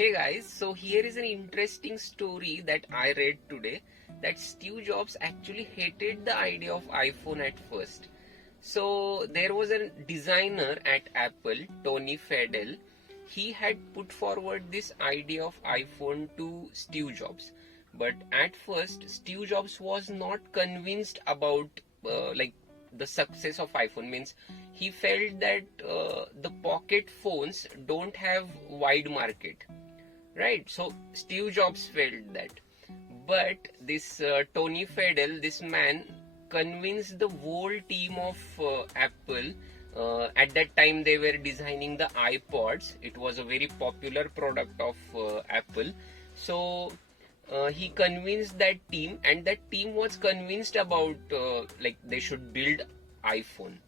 Hey guys, so here is an interesting story that I read today that Steve Jobs actually hated the idea of iPhone at first. So there was a designer at Apple, Tony Fadell. He had put forward this idea of iPhone to Steve Jobs. But at first, Steve Jobs was not convinced about the success of iPhone. Means he felt that the pocket phones don't have wide market, right? So Steve Jobs felt that, but this Tony Fadell, this man, convinced the whole team of Apple. At that time, they were designing the iPods. It was a very popular product of Apple. So he convinced that team, and that team was convinced about they should build iPhone.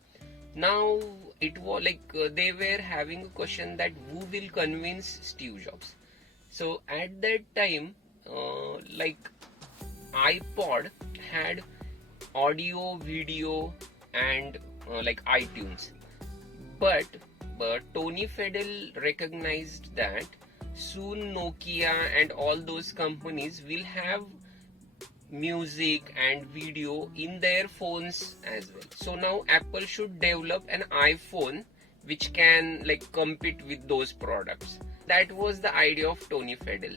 Now it was they were having a question that who will convince Steve Jobs. So at that time, iPod had audio, video, and iTunes. But Tony Fadell recognized that soon Nokia and all those companies will have music and video in their phones as well. So now Apple should develop an iPhone which can compete with those products. That was the idea of Tony Fadell.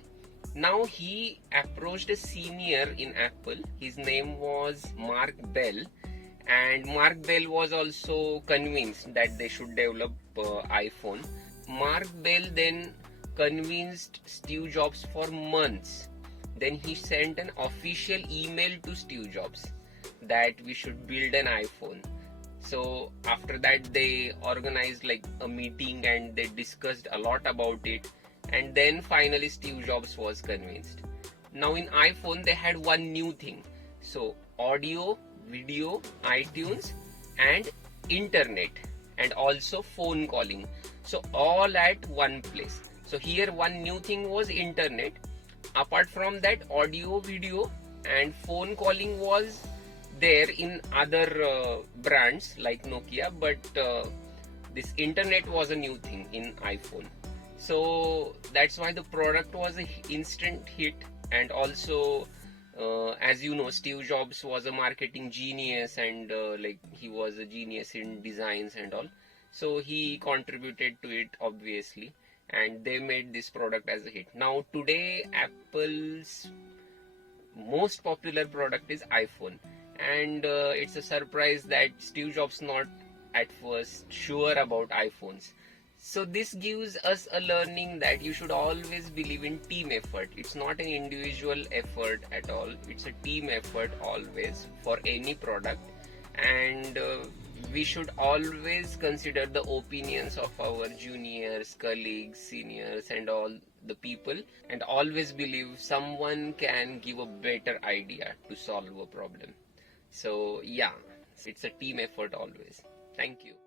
Now he approached a senior in Apple. His name was Mark Bell, and Mark Bell was also convinced that they should develop iPhone. Mark Bell then convinced Steve Jobs for months. Then he sent an official email to Steve Jobs that we should build an iPhone. So after that they organized a meeting and they discussed a lot about it, and then finally Steve Jobs was convinced. Now in iPhone they had one new thing. So audio, video, iTunes and internet, and also phone calling. So all at one place. So here one new thing was internet. Apart from that, audio, video and phone calling was there in other brands like Nokia, but this internet was a new thing in iPhone. So that's why the product was an instant hit. And also as you know, Steve Jobs was a marketing genius, and he was a genius in designs and all, so he contributed to it obviously, and they made this product as a hit. Now today Apple's most popular product is iPhone, and it's a surprise that Steve Jobs not at first sure about iPhones. So this gives us a learning that you should always believe in team effort. It's not an individual effort at all. It's a team effort always for any product, and we should always consider the opinions of our juniors, colleagues, seniors and all the people, and always believe someone can give a better idea to solve a problem. So yeah, it's a team effort always. Thank you.